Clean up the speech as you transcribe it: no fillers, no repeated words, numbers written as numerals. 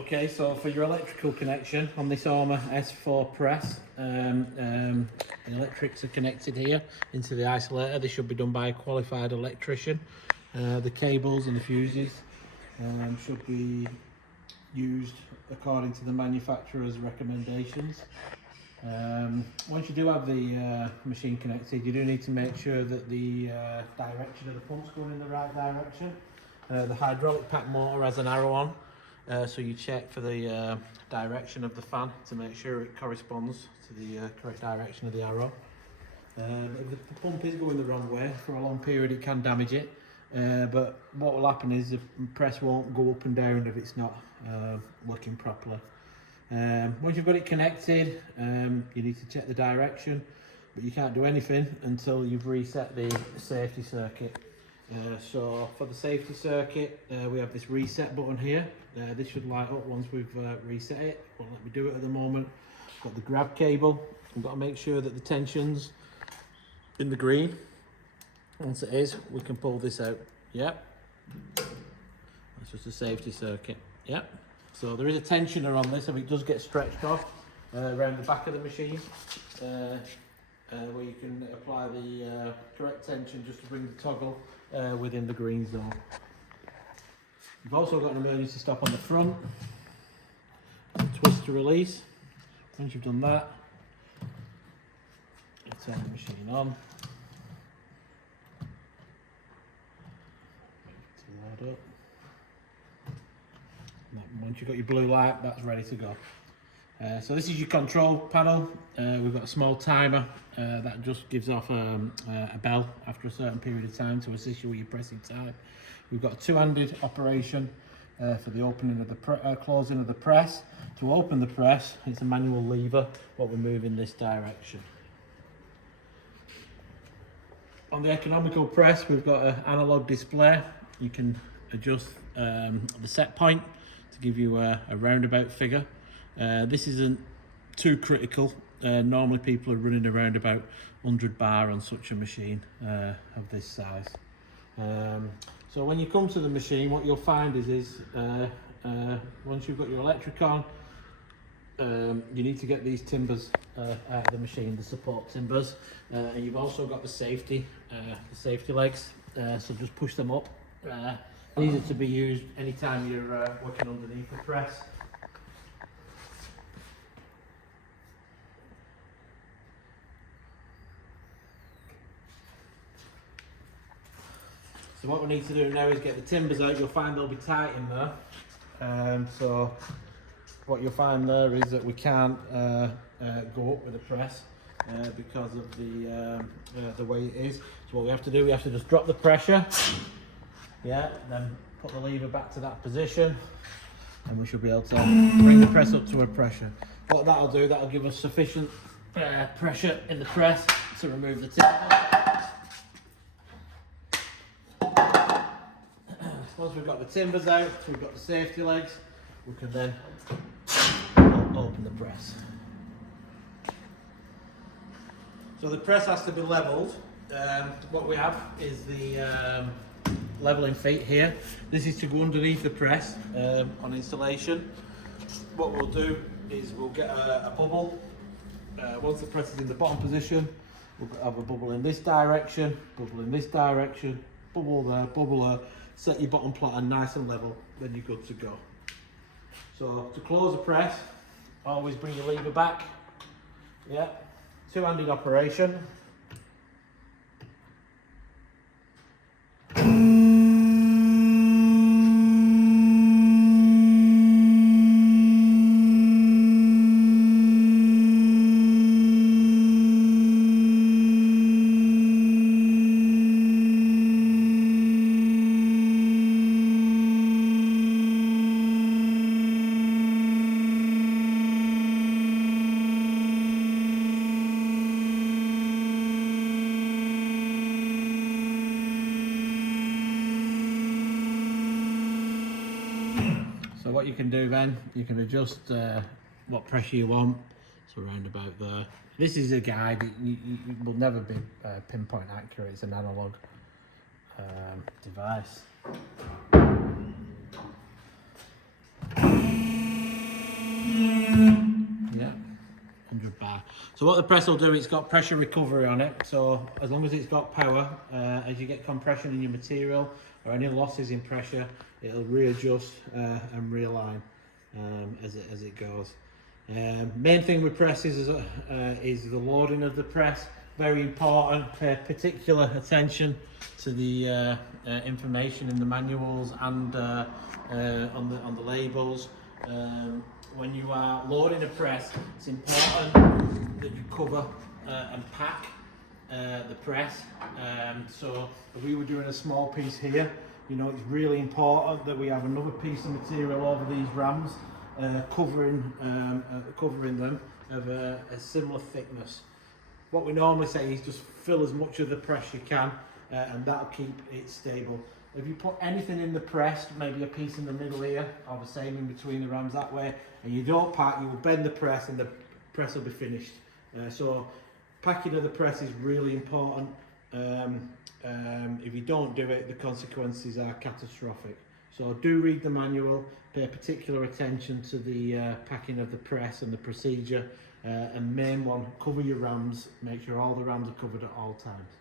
Okay, so for your electrical connection on this Orma S4 press, the electrics are connected here into the isolator. This should be done by a qualified electrician. The cables and the fuses should be used according to the manufacturer's recommendations. Once you do have the machine connected, you do need to make sure that the direction of the pump's going in the right direction. The hydraulic pack motor has an arrow on. So you check for the direction of the fan to make sure it corresponds to the correct direction of the arrow. If the pump is going the wrong way for a long period, it can damage it. But what will happen is the press won't go up and down if it's not working properly. Once you've got it connected, you need to check the direction, but you can't do anything until you've reset the safety circuit. So for the safety circuit, we have this reset button here. This should light up once we've reset it. Won't let me do it at the moment. Got the grab cable. We've got to make sure that the tension's in the green. Once it is, we can pull this out. Yep. That's just a safety circuit. Yep. So there is a tensioner on this, if it does get stretched off around the back of the machine, where you can apply the correct tension just to bring the toggle within the green zone. You've also got an emergency stop on the front, twist to release. Once you've done that, you turn the machine on. To load up. Once you've got your blue light, that's ready to go. So this is your control panel. We've got a small timer that just gives off a bell after a certain period of time to assist you with your pressing time. We've got a two-handed operation for the opening of the closing of the press. To open the press, it's a manual lever what we move in this direction. On the economical press, we've got an analog display. You can adjust the set point to give you a roundabout figure. This isn't too critical. Normally people are running around about 100 bar on such a machine of this size. So when you come to the machine, what you'll find is once you've got your electric on, you need to get these timbers out of the machine, the support timbers, and you've also got the safety legs, so just push them up. These are to be used anytime you're working underneath the press. So what we need to do now is get the timbers out. You'll find they'll be tight in there. So what you'll find there is that we can't go up with the press because of the way it is. So what we have to do, we have to just drop the pressure. Yeah, then put the lever back to that position, and we should be able to bring the press up to a pressure. What that'll do, that'll give us sufficient pressure in the press to remove the timber. Once we've got the timbers out, we've got the safety legs, we can then open the press. So the press has to be levelled. What we have is the levelling feet here. This is to go underneath the press on installation. What we'll do is we'll get a bubble. Once the press is in the bottom position, we'll have a bubble in this direction, bubble in this direction, bubble there, bubble there. Set your bottom platter nice and level, then you're good to go. So to close the press, always bring your lever back. Yeah, two-handed operation. So what you can do then, you can adjust what pressure you want, so around about there. This is a guide, it will never be pinpoint accurate, it's an analog um, device. 100 bar. So what the press will do, it's got pressure recovery on it, so as long as it's got power, as you get compression in your material or any losses in pressure, it'll readjust and realign as it goes. Main thing with presses is the loading of the press. Very important. Pay particular attention to the information in the manuals and on the labels. When you are loading a press, it's important that you cover and pack the press. So if we were doing a small piece here, you know, it's really important that we have another piece of material over these rams, covering them of a similar thickness. What we normally say is just fill as much of the press you can, and that'll keep it stable. If you put anything in the press, maybe a piece in the middle here, or the same in between the rams that way, and you don't pack, you will bend the press and the press will be finished. So packing of the press is really important. If you don't do it, the consequences are catastrophic. So do read the manual, pay particular attention to the packing of the press and the procedure, and main one, cover your rams, make sure all the rams are covered at all times.